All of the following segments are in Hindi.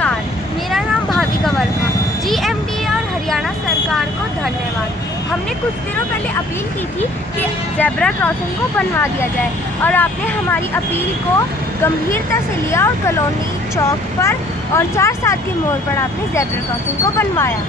नमस्कार, मेरा नाम भाविका वर्मा। जीएमडी और हरियाणा सरकार को धन्यवाद। हमने कुछ दिनों पहले अपील की थी कि ज़ेब्रा क्रॉसिंग को बनवा दिया जाए और आपने हमारी अपील को गंभीरता से लिया और कॉलोनी चौक पर और 4-7 के मोड़ पर आपने ज़ेब्रा क्रॉसिंग को बनवाया।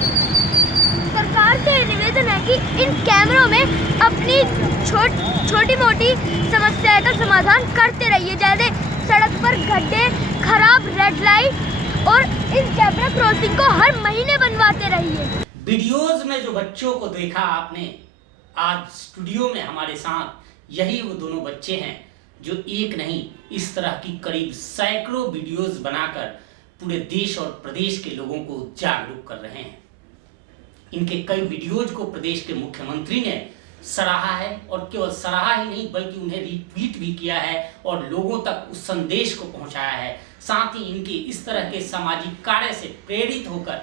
सरकार से निवेदन है कि इन कैमरों में अपनी छोटी मोटी समस्या का समाधान करते रहिए। जैसे सड़क पर गड्ढे, खराब रेड लाइट और इन ज़ेब्रा क्रॉसिंग को हर महीने बनवाते रहिए। वीडियोज में जो बच्चों को देखा आपने, आज स्टूडियो में हमारे साथ यही वो दोनों बच्चे हैं जो एक नहीं इस तरह की करीब सैकड़ों वीडियोज बनाकर पूरे देश और प्रदेश के लोगों को जागरूक कर रहे हैं। इनके कई वीडियोज को प्रदेश के मुख्यमंत्री ने सराहा है और केवल सराहा ही नहीं बल्कि उन्हें रिट्वीट भी किया है और लोगों तक उस संदेश को पहुंचाया है। साथ ही इनके इस तरह के सामाजिक कार्य से प्रेरित होकर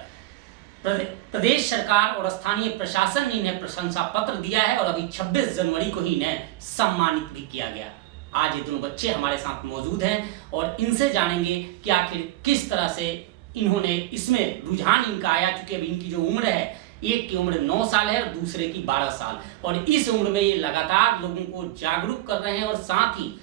प्रदेश सरकार और स्थानीय प्रशासन ने इन्हें प्रशंसा पत्र दिया है और अभी 26 जनवरी को ही इन्हें सम्मानित भी किया गया। आज ये दोनों बच्चे हमारे साथ मौजूद हैं और इनसे जानेंगे कि आखिर किस तरह से इन्होंने इसमें रुझान इनका आया, क्योंकि अभी इनकी जो उम्र है, एक की उम्र 9 साल है और दूसरे की 12 साल, और इस उम्र में ये लगातार लोगों को जागरूक कर रहे हैं। और साथ ही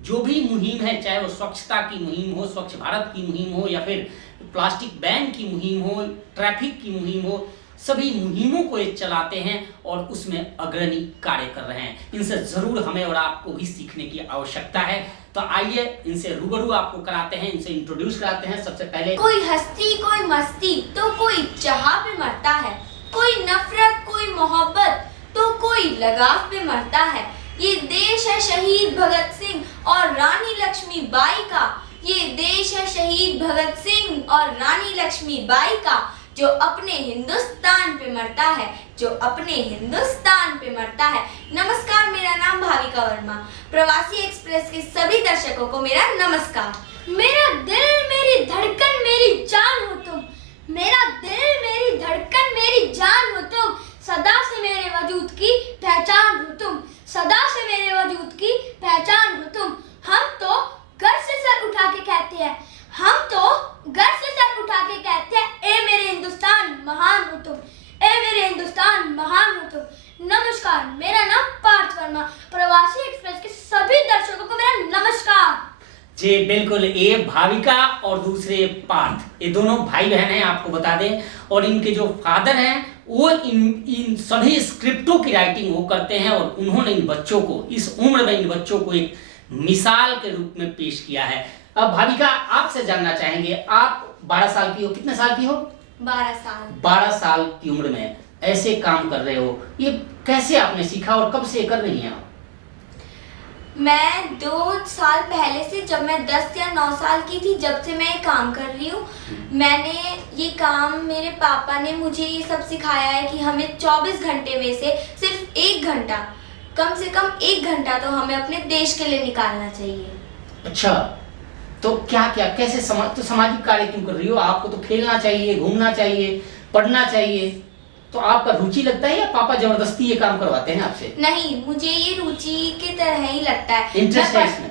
जो भी मुहिम है, चाहे वो स्वच्छता की मुहिम हो, स्वच्छ भारत की मुहिम हो या फिर प्लास्टिक बैन की मुहिम हो, ट्रैफिक की मुहिम हो, सभी मुहिमों को ये चलाते हैं और उसमें अग्रणी कार्य कर रहे हैं। इनसे जरूर हमें और आपको भी सीखने की आवश्यकता है। तो आइए इनसे रूबरू आपको कराते हैं, इनसे इंट्रोड्यूस कराते हैं। सबसे पहले, कोई हस्ती कोई मस्ती तो कोई चाह पे मरता है, कोई नफरत कोई मोहब्बत तो कोई लगाव पे मरता है। ये देश है शहीद भगत सिंह और रानी लक्ष्मीबाई का, ये देश है शहीद भगत सिंह और रानी लक्ष्मीबाई का, जो अपने हिंदुस्तान पे मरता है, जो अपने हिंदुस्तान पे मरता है। नमस्कार, मेरा नाम भाविका वर्मा। प्रवासी एक्सप्रेस के सभी दर्शकों को मेरा नमस्कार। मेरा दिल मेरी धड़कन मेरी जान हो तुम, मेरा दिल मेरी धड़कन मेरी जान हो तुम, सदा से मेरे वजूद की पहचान हो तुम, सदा से मेरे वजूद की पहचान हो तुम। हम तो गर्व से सर उठा के कहते हैं, हम तो गर्व से सर उठा के कहते हैं, ए मेरे हिंदुस्तान महान हो तुम, ए मेरे हिंदुस्तान महान हो तुम। नमस्कार, मेरा नाम पार्थ वर्मा। प्रवासी एक्सप्रेस के सभी दर्शकों को मेरा नमस्कार। जी बिल्कुल, ये भाविका और दूसरे पार्थ, ये दोनों भाई बहन हैं, आपको बता दें। और इनके जो फादर हैं वो इन सभी स्क्रिप्टों की राइटिंग वो करते हैं और उन्होंने इन बच्चों को, इस उम्र में इन बच्चों को एक मिसाल के रूप में पेश किया है। अब भाविका, आपसे जानना चाहेंगे, आप 12 साल की हो, कितने साल की हो? 12 साल। 12 साल की उम्र में ऐसे काम कर रहे हो, ये कैसे आपने सीखा और कब से कर रही हैं आप? मैं 2 साल पहले से, जब मैं 10 या 9 साल की थी, जब से मैं ये काम कर रही हूँ। मैंने ये काम, मेरे पापा ने मुझे ये सब सिखाया है कि हमें 24 घंटे में से सिर्फ 1 घंटा, कम से कम 1 घंटा तो हमें अपने देश के लिए निकालना चाहिए। अच्छा, तो क्या क्या कैसे तो सामाजिक कार्य क्यों कर रही हो? आपको तो खेलना चाहिए, घूमना चाहिए, पढ़ना चाहिए, तो आपका रुचि लगता है या पापा जबरदस्ती ये काम करवाते हैं आपसे? नहीं, मुझे ये रुचि की तरह ही लगता है। इंटरेस्ट है इसमें?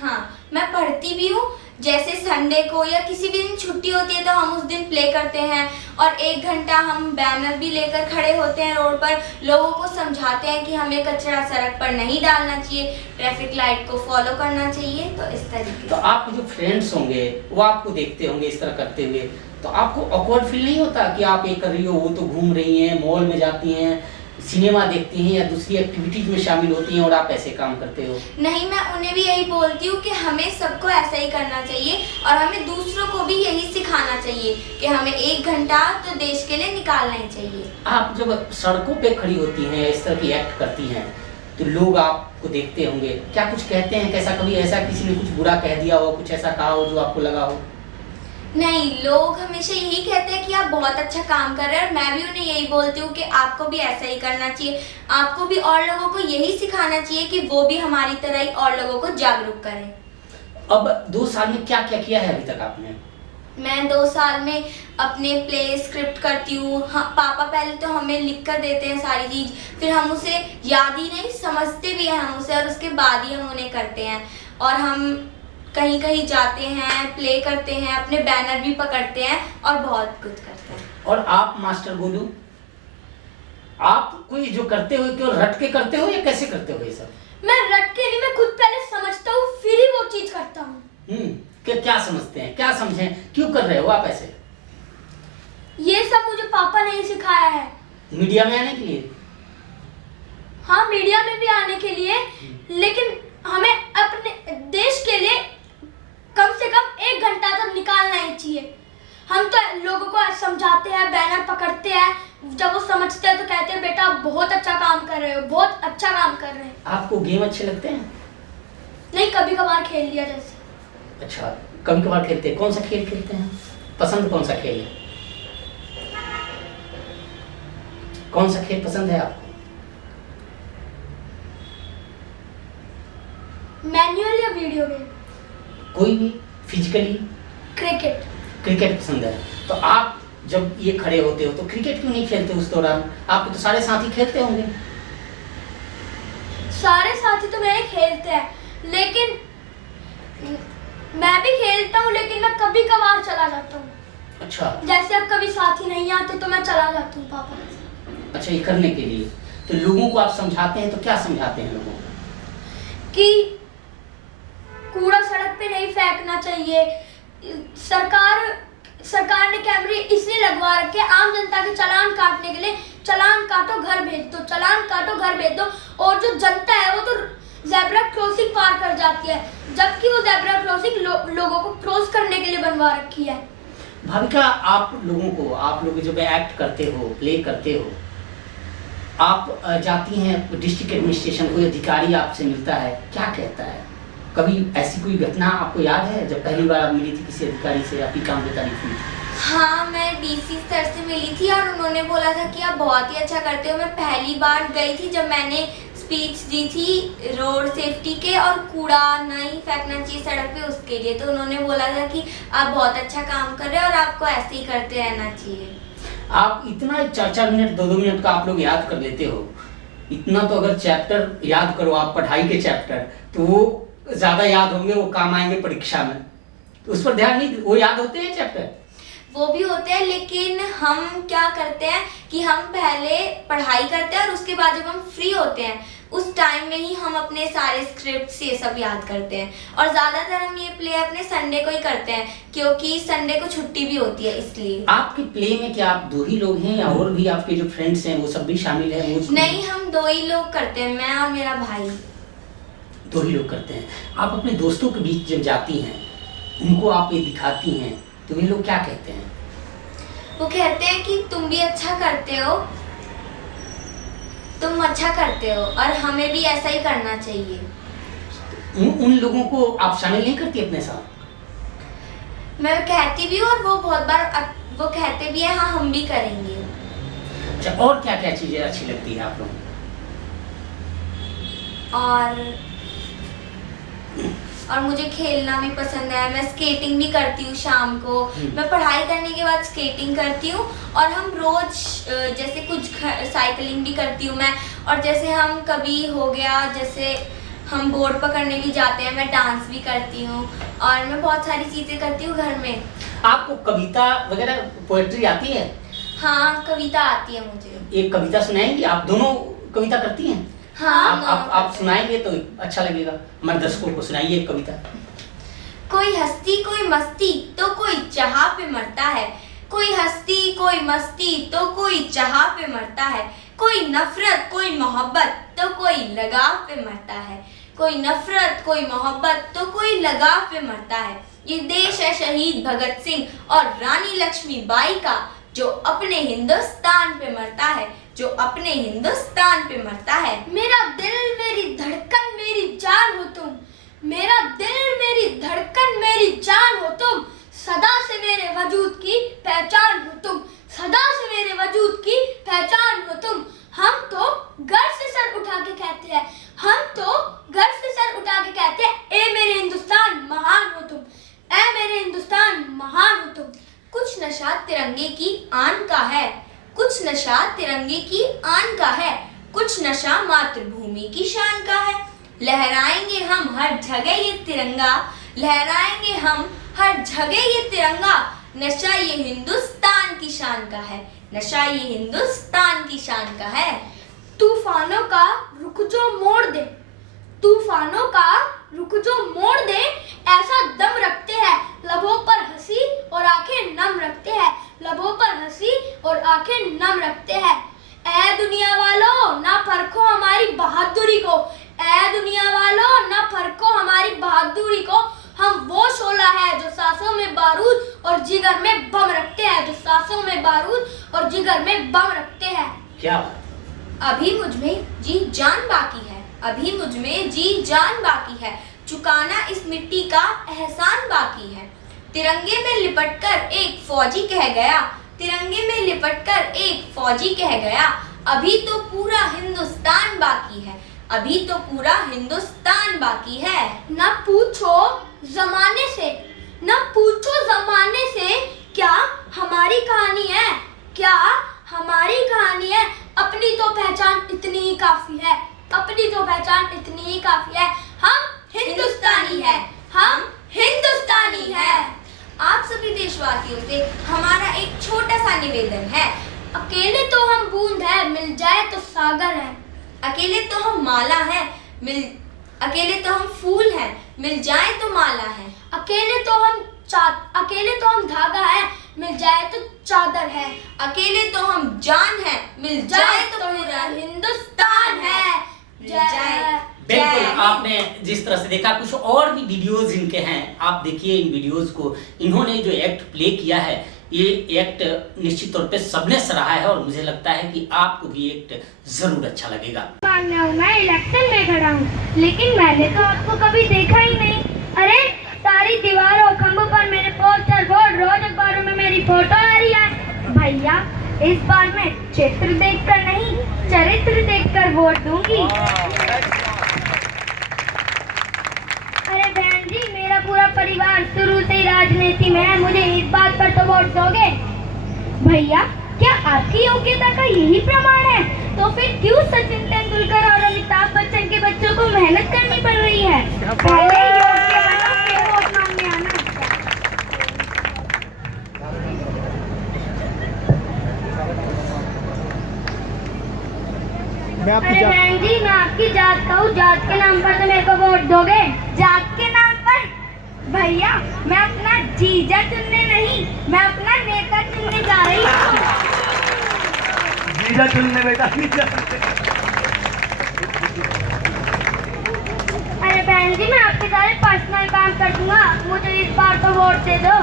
हाँ, मैं पढ़ती भी हूँ। जैसे संडे को या किसी भी दिन छुट्टी होती है तो हम उस दिन प्ले करते हैं और 1 घंटा हम बैनर भी लेकर खड़े होते हैं रोड पर, लोगों को समझाते हैं कि हमें कचरा सड़क पर नहीं डालना चाहिए, ट्रैफिक लाइट को फॉलो करना चाहिए। तो इस तरीके। तो आपके जो फ्रेंड्स होंगे वो आपको देखते होंगे इस तरह करते हुए, तो आपको ऑकवर्ड फील नहीं होता कि आप ये कर रही हो, वो तो घूम रही हैं, मॉल में जाती हैं, सिनेमा देखती हैं या दूसरी एक्टिविटीज में शामिल होती हैं और आप ऐसे काम करते हो? नहीं, मैं उन्हें भी यही बोलती हूँ कि हमें सबको ऐसा ही करना चाहिए और हमें दूसरों को भी यही सिखाना चाहिए कि हमें 1 घंटा तो देश के लिए निकालना ही चाहिए। आप जब सड़कों पे खड़ी होती हैं, इस तरह की एक्ट करती हैं, तो लोग आपको देखते होंगे, क्या कुछ कहते हैं? कैसा कभी ऐसा किसी ने कुछ बुरा कह दिया हो, कुछ ऐसा कहा हो जो आपको लगा हो? नहीं, लोग हमेशा यही कहते हैं कि आप बहुत अच्छा काम कर रहे हैं और मैं भी उन्हें यही बोलती हूँ कि आपको भी ऐसा ही करना चाहिए। आपको भी और लोगों को यही सिखाना चाहिए कि वो भी हमारी तरह ही और लोगों को जागरूक करें। अब 2 साल में क्या क्या किया है अभी तक आपने? मैं 2 साल में अपने प्ले स्क्रिप्ट करती हूँ। हाँ, पापा पहले तो हमें लिख कर देते हैं सारी चीज़, फिर हम उसे याद ही नहीं, समझते भी हैं हम उसे और उसके बाद ही हम उन्हें करते हैं। और हम कहीं कहीं जाते हैं, प्ले करते हैं, अपने बैनर भी पकड़ते हैं और बहुत कुछ करते हैं। और आप मास्टर गोलू, आप कोई जो करते हो क्यों रट के करते हो या कैसे करते हो ये सब? मैं रट के नहीं, मैं खुद पहले समझता हूँ फिर ही वो चीज करता हूँ। क्या समझते हैं, क्या समझें, क्यों कर रहे हो आप ऐसे? ये सब मुझे पापा ने ही सिखाया है। मीडिया में आने के लिए? हाँ, मीडिया में भी आने के लिए, लेकिन हमें अपने देश के लिए कम से कम 1 घंटा तो निकालना ही चाहिए। हम तो लोगों को समझाते हैं, बैनर पकड़ते हैं, जब वो समझते हैं तो कहते हैं बेटा बहुत अच्छा काम कर रहे हो, बहुत अच्छा काम कर रहे हैं। आपको गेम अच्छे लगते हैं? नहीं, कभी कभार खेल लिया जैसे। अच्छा, कभी कभार खेलते हैं। कौन सा खेल खेलते हैं? पसंद कौन सा खेल है? कौन सा खेल पसंद है आपको? मैनुअल या वीडियो गेम? कोई भी, फिजिकली? क्रिकेट। क्रिकेट पसंद है। तो आप जब ये खड़े होते हो तो क्रिकेट क्यों नहीं खेलते उस दौरान? आपके तो सारे साथी खेलते होंगे। सारे साथी तो मेरे खेलते हैं, लेकिन मैं भी खेलता हूँ, लेकिन मैं कभी कभार चला जाता हूँ। अच्छा, जैसे अब कभी साथी नहीं आते तो मैं चला जाता हूँ पापा के साथ। अच्छा, ये करने के लिए तो लोगों को आप समझाते हैं, तो क्या समझाते हैं लोगों को? कि कूड़ा सड़क पे नहीं फेंकना चाहिए। सरकार ने कैमरे इसलिए लगवा रखे आम जनता के चालान काटने के लिए। चालान काटो घर भेज दो, चालान काटो घर भेज दो। और जो जनता है वो तो ज़ेब्रा क्रॉसिंग पार कर जाती है, जबकि वो ज़ेब्रा क्रॉसिंग लोगों को क्रॉस करने के लिए बनवा रखी है। भाविका, आप लोग जब एक्ट करते हो, प्ले करते हो, आप जाती हैं डिस्ट्रिक्ट एडमिनिस्ट्रेशन, कोई अधिकारी आपसे मिलता है, क्या कहता है? कभी ऐसी कोई घटना आपको याद है जब पहली बार आप मिली थी किसी अधिकारी से, आपकी काम की तारीफ हुई थी? हाँ, मैं डीसी सर से मिली थी और उन्होंने बोला था कि आप बहुत ही अच्छा करते हो। मैं पहली बार गई थी जब मैंने स्पीच दी थी रोड सेफ्टी के और कूड़ा नहीं फेंकना चाहिए सड़क पे उसके लिए, तो उन्होंने बोला था कि आप बहुत अच्छा काम कर रहे हो और आपको ऐसे ही करते रहना चाहिए। आप इतना 4-4 मिनट 2-2 मिनट का आप लोग याद कर लेते हो, इतना तो अगर चैप्टर याद करो आप, पढ़ाई के चैप्टर, तो वो ज्यादा याद होंगे, वो काम आएंगे परीक्षा में। तो उस पर ध्यान नहीं, वो याद होते हैं चैप्टर? वो भी होते हैं, लेकिन हम क्या करते हैं कि हम पहले पढ़ाई करते हैं और उसके बाद जब हम फ्री होते हैं उस टाइम में ही हम अपने सारे स्क्रिप्ट्स ये सब याद करते हैं। और ज़्यादातर हम ये प्ले अपने संडे को ही करते हैं, क्योंकि संडे को छुट्टी भी होती है, इसलिए। आपके प्ले में क्या आप 2 ही लोग हैं या और भी आपके जो फ्रेंड्स हैं वो सब भी शामिल हैं? नहीं, हम 2 ही लोग करते हैं, मैं और मेरा भाई। 2 ही लोग करते हैं। आप अपने दोस्तों के बीच जब जाती हैं, उनको आप ये दिखाती हैं, तो वे लोग क्या कहते हैं? वो कहते हैं कि तुम भी अच्छा करते हो, तुम अच्छा करते हो और हमें भी ऐसा ही करना चाहिए। उन लोगों को आप शामिल नहीं करती अपने साथ? मैं कहती भी हूँ और वो बहुत बार वो कहते भी हैं हाँ हम भी करेंगे। अच्छा, और क्या क्या चीजें अच्छी लगती है आप लोगों को? और मुझे खेलना भी पसंद है, मैं स्केटिंग भी करती हूँ शाम को। मैं पढ़ाई करने के बाद स्केटिंग करती हूँ और हम रोज जैसे कुछ साइकिलिंग भी करती हूँ मैं। और जैसे हम कभी हो गया जैसे हम बोर्ड पकड़ने भी जाते हैं, मैं डांस भी करती हूँ और मैं बहुत सारी चीज़ें करती हूँ घर में। आपको कविता वगैरह पोएट्री आती है? हाँ, कविता आती है मुझे। एक कविता सुनाएंगी? आप दोनों कविता करती हैं? हाँ, आप सुनाएंगे तो अच्छा लगेगा, हमारे दर्शकों को सुनाइए कविता। कोई हस्ती कोई मस्ती तो कोई चाह पे मरता है, कोई हस्ती कोई मस्ती तो कोई चाह पे मरता है, कोई नफरत कोई मोहब्बत तो कोई लगाव पे मरता है, कोई नफरत कोई मोहब्बत तो कोई लगाव पे मरता है। ये देश है शहीद भगत सिंह और रानी लक्ष्मीबाई का, जो अपने हिंदुस्तान पे मरता है, जो अपने हिंदुस्तान पे मरता है। मेरा दिल मेरी धड़कन मेरी जान हो तुम, मेरा दिल मेरी धड़कन मेरी जान हो तुम, सदा से मेरे वजूद की पहचान हो तुम, सदा से मेरे वजूद की पहचान हो तुम। हम तो गर्व से सर उठा के कहते हैं, हम तो गर्व से सर उठा के कहते हैं, ए मेरे हिंदुस्तान महान हो तुम, ए मेरे हिंदुस्तान महान हो तुम। कुछ नशा तिरंगे की आन का है, कुछ नशा तिरंगे की आन का है, कुछ नशा मातृभूमि की शान का है। लहराएंगे हम हर जगह ये तिरंगा, लहराएंगे हम हर जगह ये तिरंगा। नशा ये हिंदुस्तान की शान का है, नशा ये हिंदुस्तान की शान का है। तूफानों का रुख जो मोड़ दे, तूफानों का रुख जो मोड़ दे, ऐसा दम रखते हैं लबों पर हंसी और आंखें नम रखते हैं, लबों पर हंसी और आंखें नम रखते हैं। ऐ दुनिया वालों ना परखो हमारी बहादुरी को, ऐ दुनिया वालों ना परखो हमारी बहादुरी को। हम वो शोला है जो सांसों में बारूद और जिगर में बम रखते हैं, जो सांसों में बारूद और जिगर में बम रखते हैं। क्या बात। अभी मुझ में जी जान बाकी है, अभी मुझ में जी जान बाकी है, चुकाना इस मिट्टी का एहसान बाकी है। तिरंगे में लिपटकर एक फौजी कह गया, तिरंगे में लिपटकर एक फौजी कह गया, अभी तो पूरा हिंदुस्तान बाकी है, अभी तो पूरा हिंदुस्तान बाकी है। न पूछो जमाने से, न पूछो जमाने से, क्या हमारी कहानी है, क्या हमारी कहानी है। अपनी तो पहचान इतनी ही काफी है, अपनी तो पहचान इतनी ही काफी है। हम हिंदुस्तानी है, हम हिंदुस्तानी है। आप सभी देशवासियों से हमारा एक छोटा सा निवेदन है। अकेले तो हम बूंद है, मिल जाए तो सागर है। अकेले तो हम माला है, अकेले तो हम फूल हैं, मिल जाए तो माला है। अकेले तो हम धागा है, मिल जाए तो चादर है। अकेले तो हम जान है, मिल जाए तो पूरा हिंदुस्तान है। जय बिल्कुल, आपने जिस तरह से देखा, कुछ और भी वीडियोस इनके हैं, आप देखिए इन वीडियोस को। इन्होंने जो एक्ट प्ले किया है, ये एक्ट निश्चित तौर पे सबने सराहा है और मुझे लगता है कि आपको भी एक्ट जरूर अच्छा लगेगा। मैं इलेक्शन में खड़ा हूँ, लेकिन मैंने तो आपको कभी देखा ही नहीं। अरे सारी दीवारों खंभों पर मेरे पोस्टर बोर्ड, रोज अखबारों में मेरी फोटो आ रही है। भैया इस बार मैं चित्र देखकर नहीं, चरित्र देखकर वोट दूंगी। अरे बहन जी, मेरा पूरा परिवार शुरू से ही राजनीति में है, मुझे इस बात पर तो वोट दोगे? भैया क्या आपकी योग्यता का यही प्रमाण है? तो फिर क्यों सचिन तेंदुलकर और अमिताभ बच्चन के बच्चों को मेहनत करनी पड़ रही है? पहले योग्य बनो, फिर वोट मांगने आना। अरे बहन जी, मैं आपकी जात का हूँ, जात के नाम पर तो मेरे को वोट दोगे? जात के नाम पर? भैया मैं अपना जीजा चुनने नहीं, मैं अपना नेता चुनने जा रही हूँ। जीजा चुनने बेटा, अरे बहन जी, मैं आपके सारे पर्सनल काम कर दूंगा, मुझे इस बार तो वोट दे दो।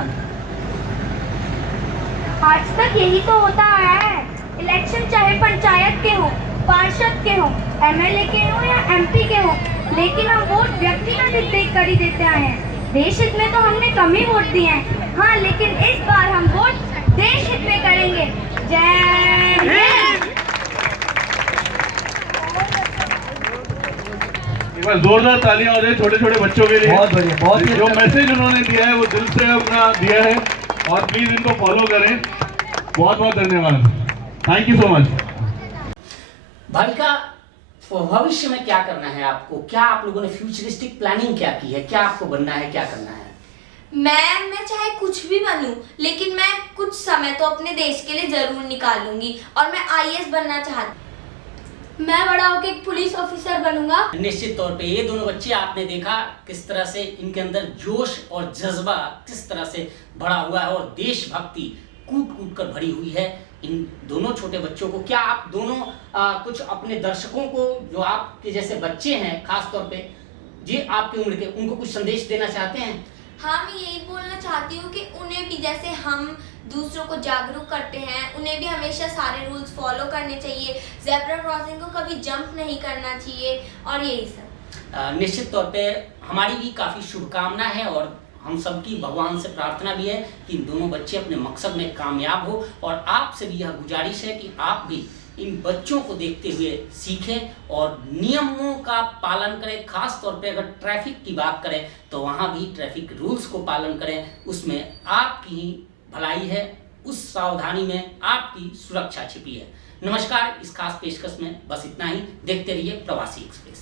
आज तक यही तो होता है, इलेक्शन चाहे पंचायत के हो, पार्षद के हो, एमएलए के हो या एमपी के हो, लेकिन हम वोट व्यक्तिगत हित देख कर ही देते आए हैं। देश हित में तो हमने कम ही वोट दिए हैं, हाँ, लेकिन इस बार हम वोट देश हित में करेंगे। जय हिंद। एक बार जोरदार तालियां हो जाए छोटे छोटे बच्चों के लिए। बहुत बढ़िया, बहुत ही जो अच्छा। मैसेज उन्होंने दिया है वो दिल से अपना दिया है, और प्लीज इनको फॉलो करें। बहुत बहुत धन्यवाद, thank you so much. Bhavika, भविष्य में क्या करना है आपको? क्या आप लोगों ने फ्यूचरिस्टिक प्लानिंग क्या की है? क्या आपको बनना है, क्या करना है? मैं चाहे कुछ भी बनूं, लेकिन मैं कुछ समय तो अपने देश के लिए जरूर निकालूंगी और मैं आईएएस बनना चाहती। मैं बड़ा होकर एक पुलिस ऑफिसर बनूंगा। निश्चित तौर पे ये दोनों बच्चे, आपने देखा किस तरह से इनके अंदर जोश और जज्बा किस तरह से भरा हुआ है और देशभक्ति कूट कूट कर भरी हुई है इन दोनों छोटे बच्चों को। क्या आप दोनों कुछ अपने दर्शकों को, जो आपके जैसे बच्चे हैं खास तौर पे, जी आपकी उम्र के, उनको कुछ संदेश देना चाहते हैं? हाँ, मैं यही बोलना चाहती हूँ कि उन्हें भी जैसे हम दूसरों को जागरूक करते हैं, उन्हें भी हमेशा सारे रूल्स फॉलो करने चाहिए, ज़ेब्रा क्रॉसिंग को कभी जंप नहीं करना चाहिए और यही सब। निश्चित तौर पे हमारी भी काफ़ी शुभकामना है और हम सबकी भगवान से प्रार्थना भी है कि दोनों बच्चे अपने मकसद में कामयाब हो। और आपसे भी यह गुजारिश है कि आप भी इन बच्चों को देखते हुए सीखें और नियमों का पालन करें। खास तौर पे अगर ट्रैफिक की बात करें तो वहाँ भी ट्रैफिक रूल्स को पालन करें, उसमें आपकी ही भलाई है, उस सावधानी में आपकी सुरक्षा छिपी है। नमस्कार, इस खास पेशकश में बस इतना ही। देखते रहिए प्रवासी एक्सप्रेस।